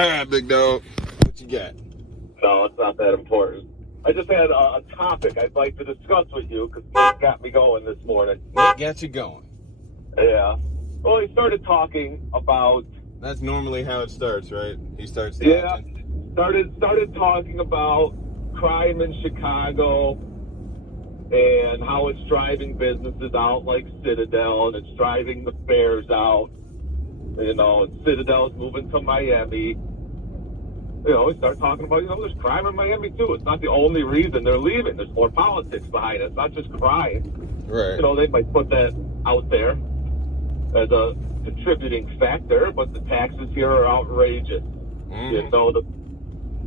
right, big dog. What you got? No, it's not that important. I just had a topic I'd like to discuss with you because Nick got me going this morning. Nick got you going. Yeah. Well, he started talking about... That's normally how it starts, right? He starts talking. Yeah. Started talking about crime in Chicago and how it's driving businesses out like Citadel, and it's driving the fares out. You know, Citadel's moving to Miami. You know, we start talking about, there's crime in Miami too. It's not the only reason they're leaving. There's more politics behind it. It's not just crime. Right. You know, they might put that out there as a contributing factor, but the taxes here are outrageous. You know, the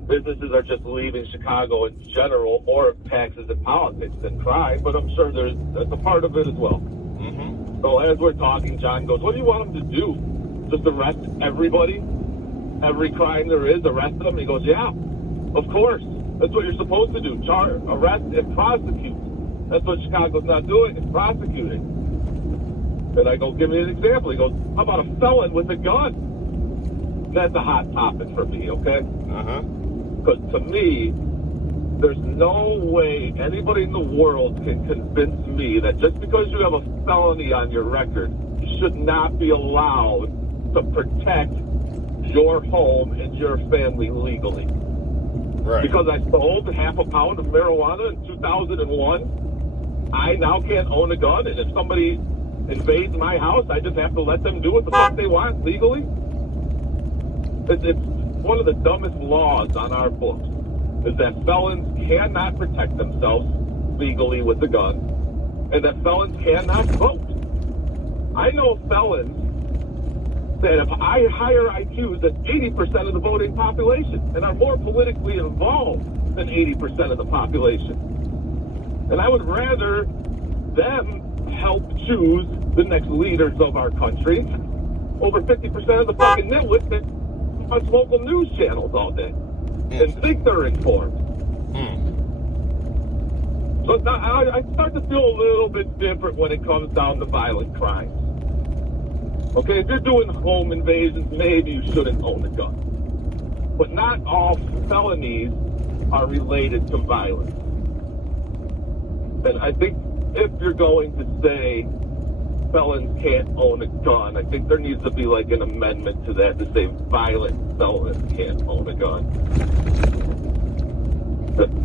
businesses are just leaving Chicago in general, more of taxes and politics than crime, but I'm sure that's a part of it as well. So as we're talking, John goes, what do you want them to do? Just arrest everybody? Every crime there is, arrest them? He goes, yeah, of course. That's what you're supposed to do. Arrest and prosecute. That's what Chicago's not doing, it's prosecuting. And I go, give me an example. He goes, how about a felon with a gun? That's a hot topic for me, okay? Because to me, there's no way anybody in the world can convince me that just because you have a felony on your record, you should not be allowed to protect your home and your family legally. Right. Because I sold half a pound of marijuana in 2001, I now can't own a gun, and if somebody invades my house, I just have to let them do what the fuck they want legally? It's one of the dumbest laws on our books, is that felons cannot protect themselves legally with a gun, and that felons cannot vote. I know felons that have higher IQs than 80% of the voting population and are more politically involved than 80% of the population. And I would rather them help choose the next leaders of our country over 50% of the fucking nitwits that watch local news channels all day and think they're informed. So I start to feel a little bit different when it comes down to violent crimes. Okay, if you're doing home invasions, maybe you shouldn't own a gun. But not all felonies are related to violence. And I think if you're going to say felons can't own a gun, I think there needs to be like an amendment to that to say violent felons can't own a gun.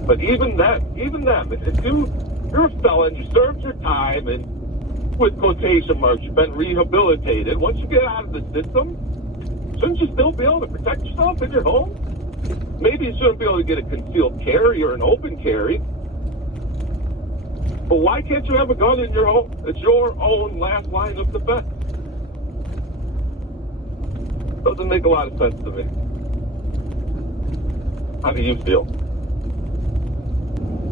But even them, if you're a felon, you served your time, and with quotation marks, you've been rehabilitated. Once you get out of the system, shouldn't you still be able to protect yourself in your home? Maybe you shouldn't be able to get a concealed carry or an open carry. But why can't you have a gun in your home? It's your own last line of defense. Doesn't make a lot of sense to me. How do you feel?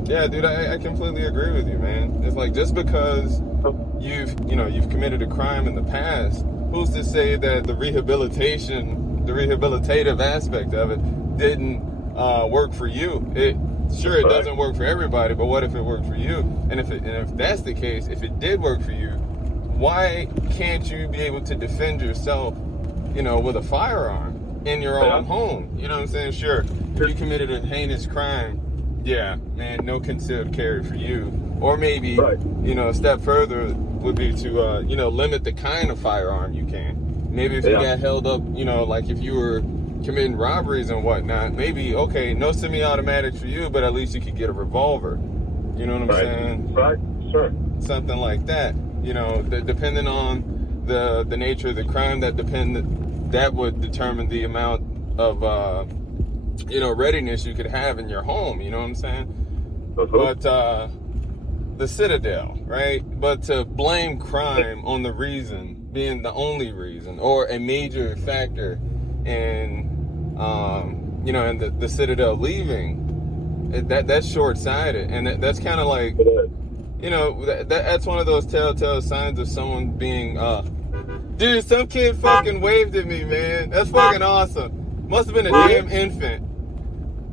Yeah, dude, I completely agree with you, man. It's like, just because you've committed a crime in the past, who's to say that the rehabilitative aspect of it didn't work for you? It doesn't work for everybody, but what if it worked for you? And if that's the case, if it did work for you, why can't you be able to defend yourself, with a firearm in your own home? You know what I'm saying? Sure, if you committed a heinous crime, yeah, man, no concealed carry for you. Or maybe, a step further would be to, limit the kind of firearm you can. Maybe if you got held up, like if you were committing robberies and whatnot, maybe, okay, no semi-automatic for you, but at least you could get a revolver. You know what I'm saying? Right, sure. Something like that. Depending on the nature of the crime, that would determine the amount of, readiness you could have in your home. You know what I'm saying? But the Citadel, right? But to blame crime on the reason being the only reason or a major factor in, in the Citadel leaving, that's short-sighted. And that's kind of like, that's one of those telltale signs of someone being, dude, some kid fucking waved at me, man. That's fucking awesome. Must have been a damn infant.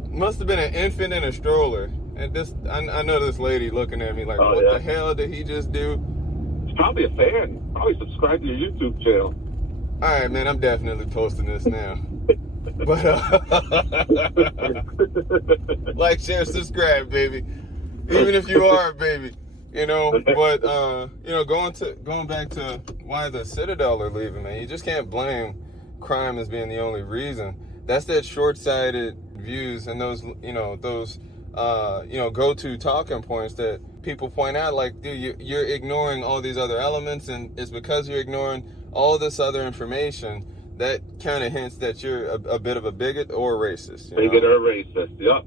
Must have been an infant in a stroller. And I know this lady looking at me like, what the hell did he just do? He's probably a fan. Probably subscribe to your YouTube channel. All right, man, I'm definitely posting this now. But like, share, subscribe, baby. Even if you are, baby. But going back to why the Citadel are leaving, man. You just can't blame crime as being the only reason. That's that short-sighted views and those go-to talking points that people point out. Like, dude, you're ignoring all these other elements, and it's because you're ignoring all this other information that kind of hints that you're a bit of a bigot or a racist. Bigot or racist, yep.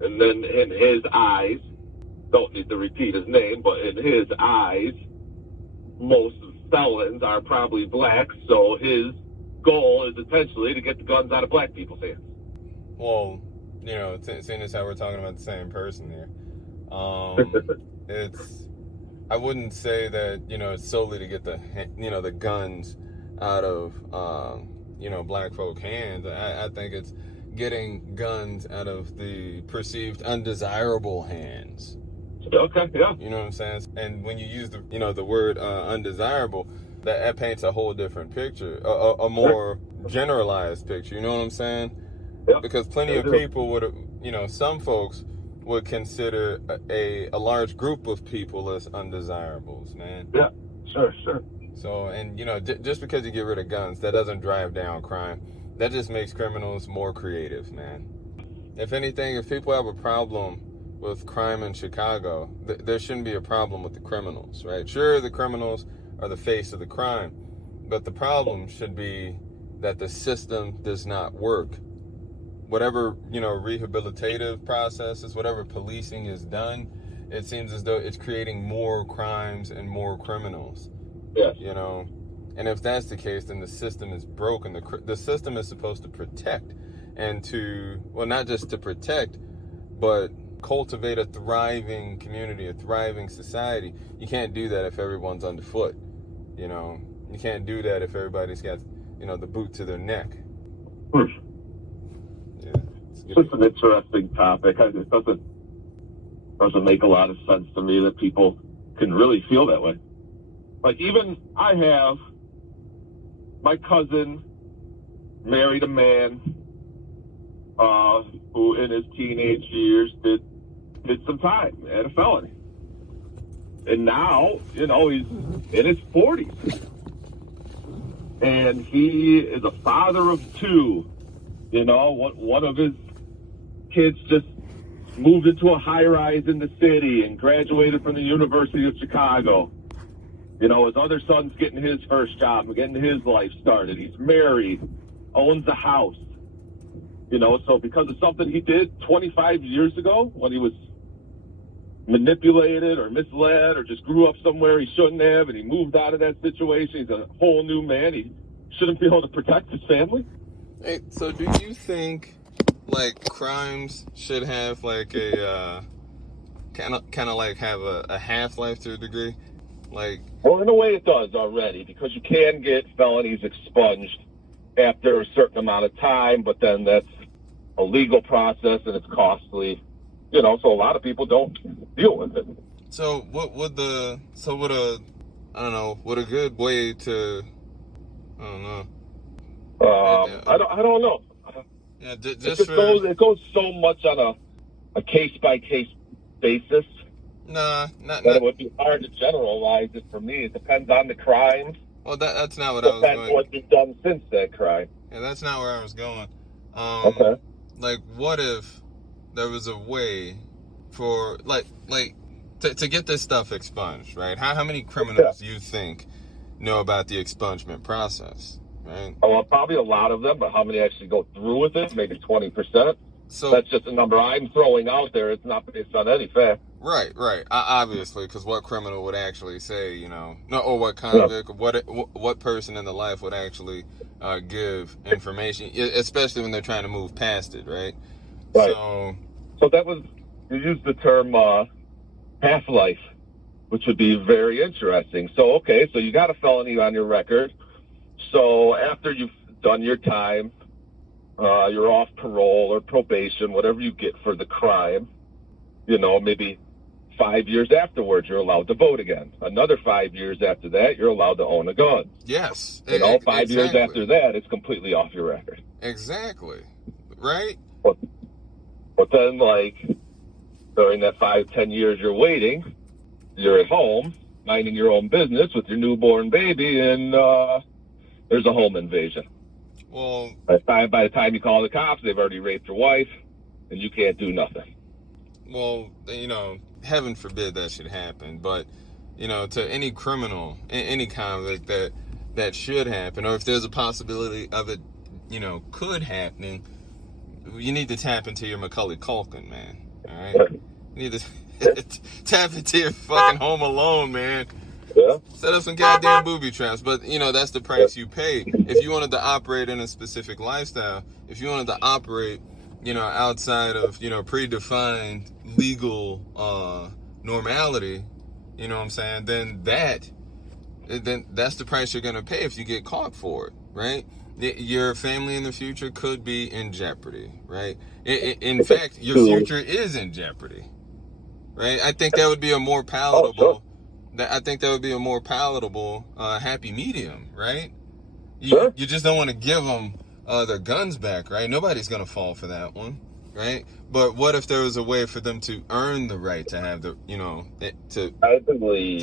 And then in his eyes, don't need to repeat his name, but in his eyes, most felons are probably black, so his goal is essentially to get the guns out of black people's hands. Well, seeing as how we're talking about the same person here, I wouldn't say that, it's solely to get the guns out of, black folk hands. I think it's getting guns out of the perceived undesirable hands. Okay, yeah. You know what I'm saying? And when you use the word undesirable, that paints a whole different picture, a more generalized picture. You know what I'm saying? Yeah. Because plenty of people would, some folks would consider a large group of people as undesirables, man. Yeah, sure. So, and just because you get rid of guns, that doesn't drive down crime. That just makes criminals more creative, man. If anything, if people have a problem with crime in Chicago, there shouldn't be a problem with the criminals, right? Sure, the criminals are the face of the crime, but the problem should be that the system does not work. Whatever, rehabilitative processes, whatever policing is done, it seems as though it's creating more crimes and more criminals. Yes. And if that's the case, then the system is broken. The system is supposed to protect and not just to protect, but cultivate a thriving community, a thriving society. You can't do that if everyone's underfoot. You can't do that if everybody's got, the boot to their neck. Yeah, it's just an interesting topic. It doesn't make a lot of sense to me that people can really feel that way. Like, even I have my cousin married a man who in his teenage years did some time, had a felony. And now, he's in his 40s. And he is a father of two. One of his kids just moved into a high-rise in the city and graduated from the University of Chicago. His other son's getting his first job and getting his life started. He's married, owns a house. So because of something he did 25 years ago when he was manipulated or misled or just grew up somewhere he shouldn't have and he moved out of that situation, he's a whole new man. He shouldn't be able to protect his family. Hey, so do you think, crimes should have, a, kind of like have a half-life to a degree? Well, in a way it does already, because you can get felonies expunged after a certain amount of time, but then that's a legal process and it's costly, so a lot of people don't deal with it. So would a good way to, I don't know. I don't know. Yeah, it goes so much on a case-by-case basis. Nah, it would be hard to generalize it for me. It depends on the crime. Well, that's not what I was going. Depends what you've done since that crime. Yeah, that's not where I was going. Okay. What if there was a way for to get this stuff expunged, right? How many criminals do you think know about the expungement process, right? Oh, well, probably a lot of them, but how many actually go through with it? Maybe 20%. So that's just a number I'm throwing out there. It's not based on any fact. Right. Obviously, because what criminal would actually say, or what convict, what person in the life would actually give information, especially when they're trying to move past it, right? Right. So that was, you used the term half-life, which would be very interesting. So you got a felony on your record. So after you've done your time, you're off parole or probation, whatever you get for the crime, maybe 5 years afterwards, you're allowed to vote again. Another 5 years after that, you're allowed to own a gun. Yes. And all 5 years after that, it's completely off your record. Exactly. Right? But then, like, during that 5-10 years you're waiting, you're at home, minding your own business with your newborn baby, and there's a home invasion. Well, by the time you call the cops, they've already raped your wife, and you can't do nothing. Well, heaven forbid that should happen, but, to any criminal, any convict that should happen, or if there's a possibility of it, could happen, you need to tap into your Macaulay Culkin, man. All right? You need to tap into your fucking Home Alone, man. Yeah. Set up some goddamn booby traps, but, that's the price you pay. If you wanted to operate in a specific lifestyle, if you wanted to operate, outside of, predefined legal normality, you know what I'm saying, then that's the price you're going to pay if you get caught for it, right? Your family in the future could be in jeopardy, right? In fact, your future is in jeopardy, right? I think that would be a more palatable, happy medium, right? You just don't want to give them their guns back, right? Nobody's going to fall for that one, right? But what if there was a way for them to earn the right to have to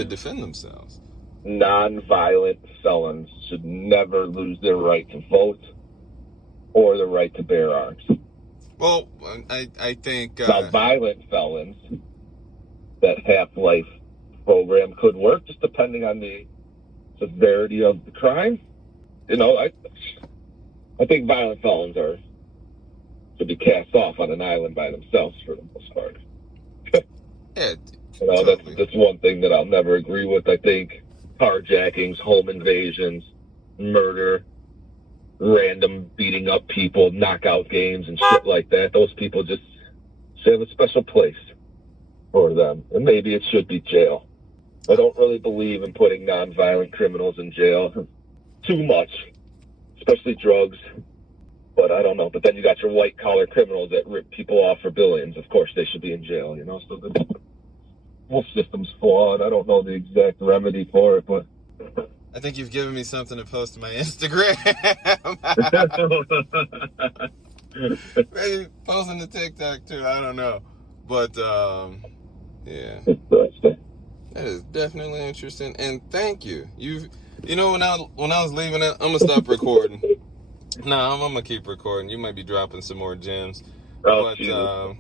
defend themselves? Non-violent felons should never lose their right to vote or the right to bear arms. Well, I think... now, violent felons, that half-life program could work, just depending on the severity of the crime. I think violent felons should be cast off on an island by themselves for the most part. Yeah, totally. That's one thing that I'll never agree with. I think carjackings, home invasions, murder, random beating up people, knockout games and shit like that, those people just should have a special place for them. And maybe it should be jail. I don't really believe in putting non-violent criminals in jail too much, especially drugs. But I don't know. But then you got your white-collar criminals that rip people off for billions. Of course, they should be in jail, So the whole system's flawed. I don't know the exact remedy for it, but... I think you've given me something to post to my Instagram. Maybe posting to TikTok, too. I don't know. But, yeah. That is definitely interesting. And thank you. When I was leaving it, I'm going to stop recording. No, I'm going to keep recording. You might be dropping some more gems. Oh,